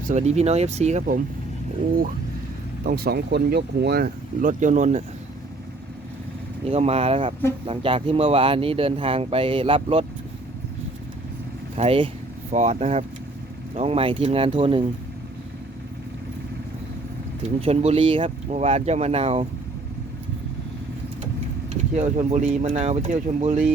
วัสดีครับสวัสดีพี่น้อง FC ครับผมอู้ต้องสองคนยกหัวรถยนต์นนท์น่ะนี่ก็มาแล้วครับ หลังจากที่เมื่อวานนี้เดินทางไปรับรถ ไถฟอร์ดนะครับ น้องใหม่ทีมงานโทรหนึ่ง ถึงชนบุรีครับ เมื่อวานเจ้ามะนาวไปเที่ยวชนบุรีมะนาวไปเที่ยวชนบุรี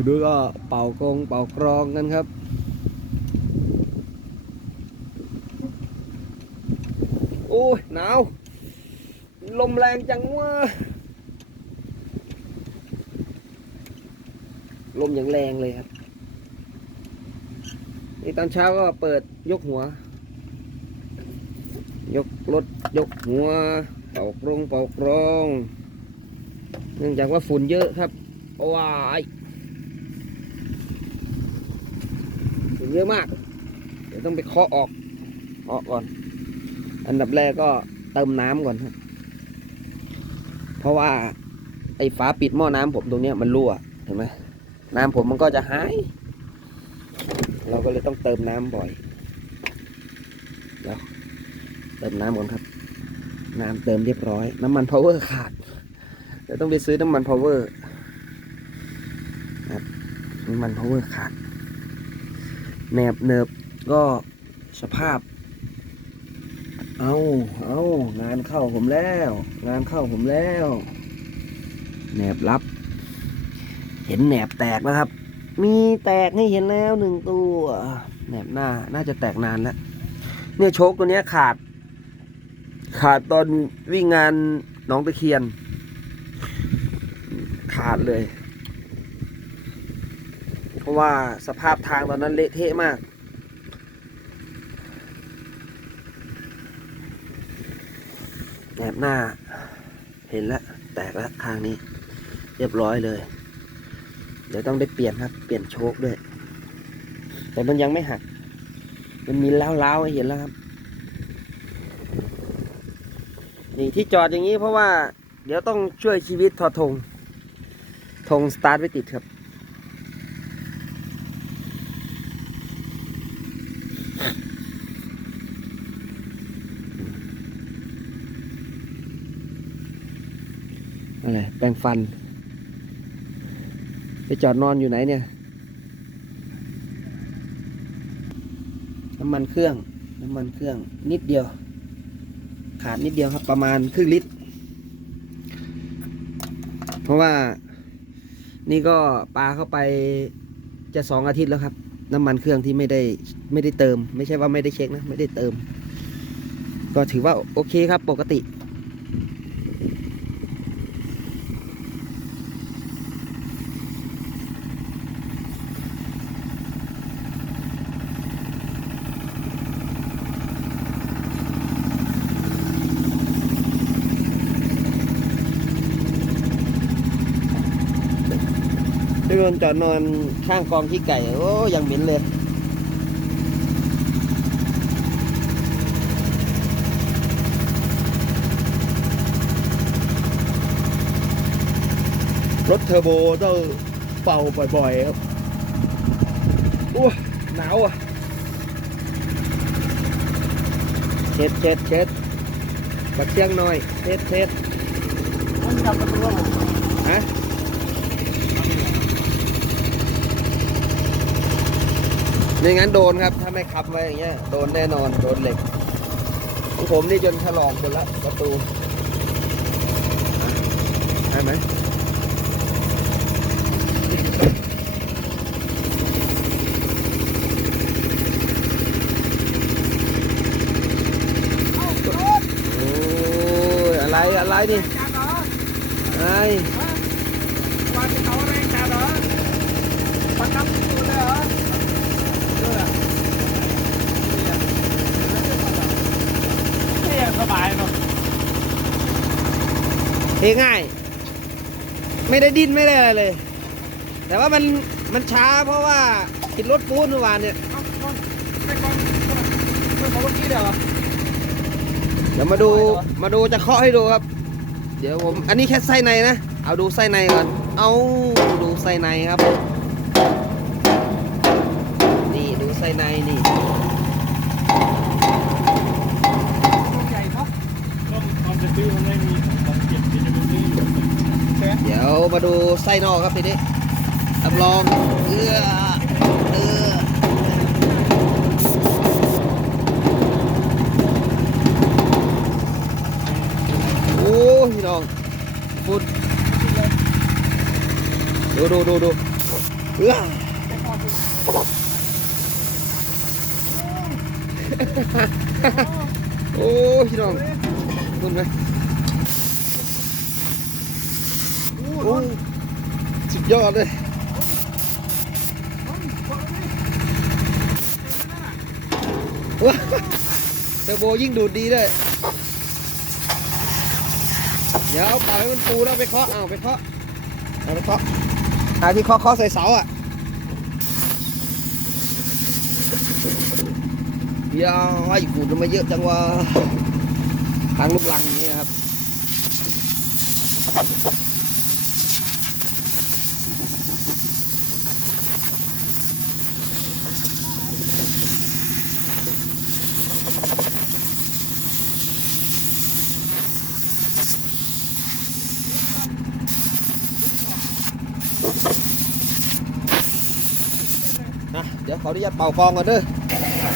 เฮ้ยด้วยก็เป่ากงเป่ากรองกันครับโอ้ยหนาว ลมแรงจังวะลมอย่างแรงเลยครับนี่ตอนเช้าก็เปิดยกหัว ยกรถยกหัว เป่ากรงเป่ากรอง เนื่องจากว่าฝุ่นเยอะครับว้ายฝุ่น เยอะมาก เดี๋ยวต้องไปเคาะออกเคาะก่อน อันดับแรกก็เติมน้ำก่อนครับเพราะว่าไอ้ฝาปิดหม้อน้ำผมตรงเนี้ยมันรั่วเห็นไหมน้ำผมมันก็จะหาย เราก็เลยต้องเติมน้ำบ่อยเดี๋ยวเติมน้ำก่อนครับ น้ำเติมเรียบร้อย น้ำมันพาวเวอร์ขาดเดี๋ยวต้องไปซื้อน้ำมันพาวเวอร์ครับน้ำมันพาวเวอร์ขาด แหนบเนิบก็สภาพ เอาเอางานเข้าผมแล้ว งานเข้าผมแล้วแหนบรับ เห็นแหนบแตกแล้วครับ มีแตกให้เห็นแล้วหนึ่งตัวแหนบหน้าน่าจะแตกนานแล้ว เนี่ยโชคตัวเนี้ยขาด ขาดตอนวิ่งงานหนองตะเคียน ขาดเลย ราะว่าสภาพทางตอนนั้นเละเทะมากแหนบหน้า เห็นแล้วแตกแล้วทางนี้ เรียบร้อยเลย เดี๋ยวต้องได้เปลี่ยนครับ เปลี่ยนโชคด้วย แต่มันยังไม่หัก มันมีล้าวๆให้เห็นแล้วครับนี่ที่จอดอย่างนี้เพราะว่า เดี๋ยวต้องช่วยชีวิตทอทงธงสตาร์ทไว้ติดครับ อะไรแปรงฟัน ไปจอดนอนอยู่ไหนเนี่ยน้ำมันเครื่อง น้ำมันเครื่องนิดเดียว ขาดนิดเดียวครับ ประมาณครึ่งลิตร เพราะว่านี่ก็ปลาเข้าไปจะสองอาทิตย์แล้วครับ น้ำมันเครื่องที่ไม่ได้ไม่ได้เติม ไม่ใช่ว่าไม่ได้เช็คนะ ไม่ได้เติม ก็ถือว่าโอเคครับปกติ พี่ นนจอดนอนข้างกองขี้ไก่ โอ้ยังเหม็นเลย รถเทอร์โบต้องเป่าบ่อยๆครับโอ้หนาวอะ เช็ดเช็ดเช็ดบักเชียงหน่อย เช็ดเช็ดมันจับประตูฮะ ไม่งั้นโดนครับ ถ้าไม่ขับไว้อย่างเงี้ยโดนแน่นอนโดนเหล็กของผมนี่จนฉลองจนละประตูได้ไหมโอ้ยอะไรอะไรนี่ จับเหรอ ไอ้ วางที่เขาแรงจับเหรอประกับตูเลยเหรอเออ เทง่าย ไม่ได้ดิ้นไม่ได้อะไรเลย แต่ว่ามันมันช้าเพราะว่าติดรถปูนเมื่อวานเนี่ยเดี๋ยวมาดูมาดูจะเคาะให้ดูครับ เดี๋ยวผมอันนี้แค่ไส้ในนะ เอาดูไส้ในก่อน เอาดูไส้ในครับ นี่ดูไส้ในนี่ใหญ่เนาะก็ตอนจะซื้อมันไม่มี เดี๋ยวมาดูไส้นอกครับทีนี้รับรองเอื้อเอื้อโอ้พี่น้องฟุดดูดูดูดูเอื้อโอ้พี่น้องฟุดไหม โอ้สุดยอดเลยว้าเทอร์โบยิ่งดูดดีเลยเดี๋ยวเอาปล่อยให้มันปูแล้วไปเคาะเอาไปเคาะเอาไปเคาะอาที่เคาะเคาะใส่เสาอะเดี๋ยวไอ้ฝุ่นมันมาเยอะจังวะทางลูกลังอย่างนี้ครับ นะเดี๋ยวข ออนุญาตเป่าฟองก่อนเด้อ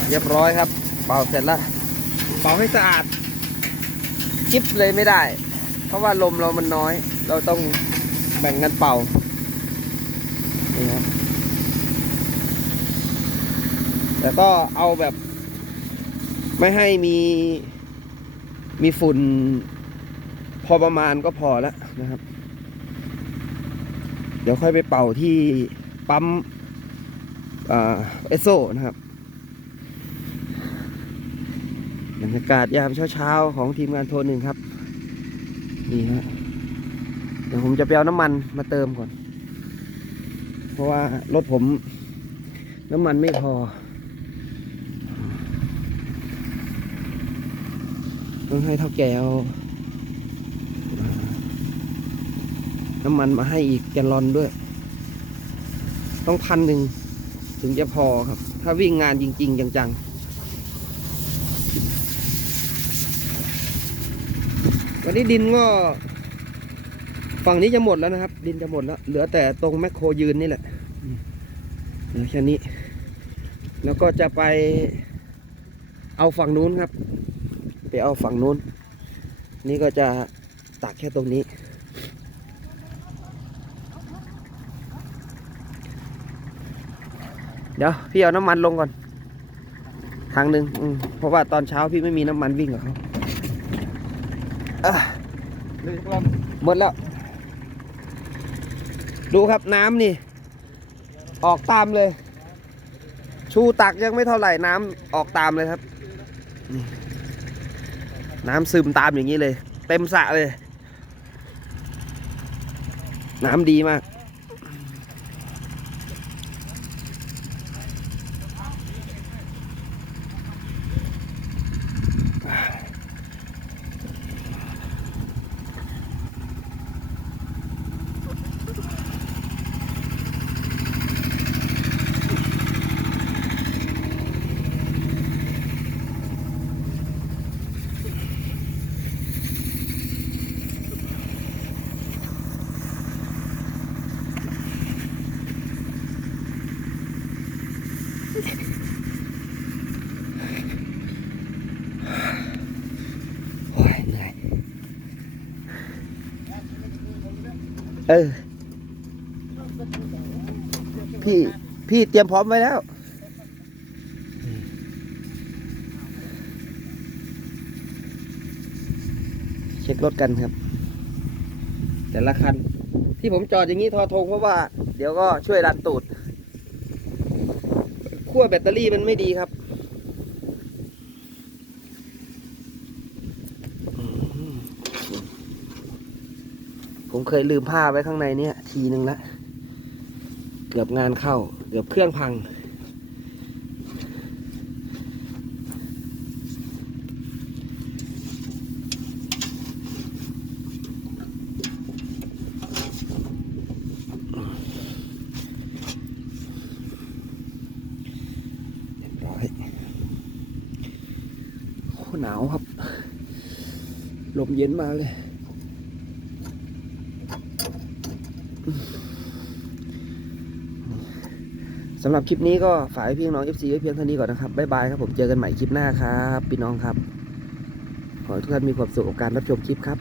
เรียบร้อยครับ เป่าเสร็จแล้วเป่าให้สะอาดจิ๊บเลยไม่ได้ เพราะว่าลมเรามันน้อย เราต้องแบ่งกันเป่านี่ครับแต่ก็เอาแบบ ไม่ให้มีมีฝุ่น พอประมาณก็พอแล้วนะครับ เดี๋ยวค่อยไปเป่าที่ปั๊มอ่า เอสโซนะครับบรรยากาศยามเช้าๆ ของทีมงานโทนหนึ่งครับ นี่ฮะเดี๋ยวผมจะไปเอาน้ำมันมาเติมก่อน เพราะว่ารถผมน้ำมันไม่พอต้องให้เท่าแกเอาอ่าน้ำมันมาให้อีกแกลลอนด้วย ต้องพันหนึ่ง ถึงจะพอครับ ถ้าวิ่งงานจริง ๆ จังๆ วันนี้ดินก็ ฝั่งนี้จะหมดแล้วนะครับ ดินจะหมดแล้ว เหลือแต่ตรงแมคโครยืนนี่แหละเหลือแค่นี้ แล้วก็จะไปเอาฝั่งนู้นครับ ไปเอาฝั่งนู้น นี่ก็จะตักแค่ตรงนี้ เดี๋ยวพี่เอาน้ำมันลงก่อน ทางหนึ่งเพราะว่าตอนเช้าพี่ไม่มีน้ำมันวิ่งกับเขาอะเลยกลมหมดแล้ว ดูครับน้ำนี่ ออกตามเลย ชูตักยังไม่เท่าไหร่น้ำออกตามเลยครับ น้ำซึมตามอย่างนี้เลย เต็มสระเลย น้ำดีมาก โอ้ยเหนื่อยเออ พี่ พี่เตรียมพร้อมไว้แล้ว เช็ครถกันครับ แต่ละคัน ที่ผมจอดอย่างนี้ทอทงเพราะว่า เดี๋ยวก็ช่วยดันตูด ขั้วแบตเตอรี่มันไม่ดีครับผมเคยลืมผ้าไว้ข้างในเนี่ยทีนึงละเกือบงานเข้า เกือบเครื่องพัง เรียบร้อยโคตร หนาวครับ ลมเย็นมาเลยสำหรับคลิปนี้ก็ฝากพี่น้อง FC ไว้เพียงเท่านี้ก่อนนะครับ บ๊ายบายครับผม เจอกันใหม่คลิปหน้าครับ พี่น้องครับ ขอให้ทุกท่านมีความสุขกับการรับชมคลิปครับ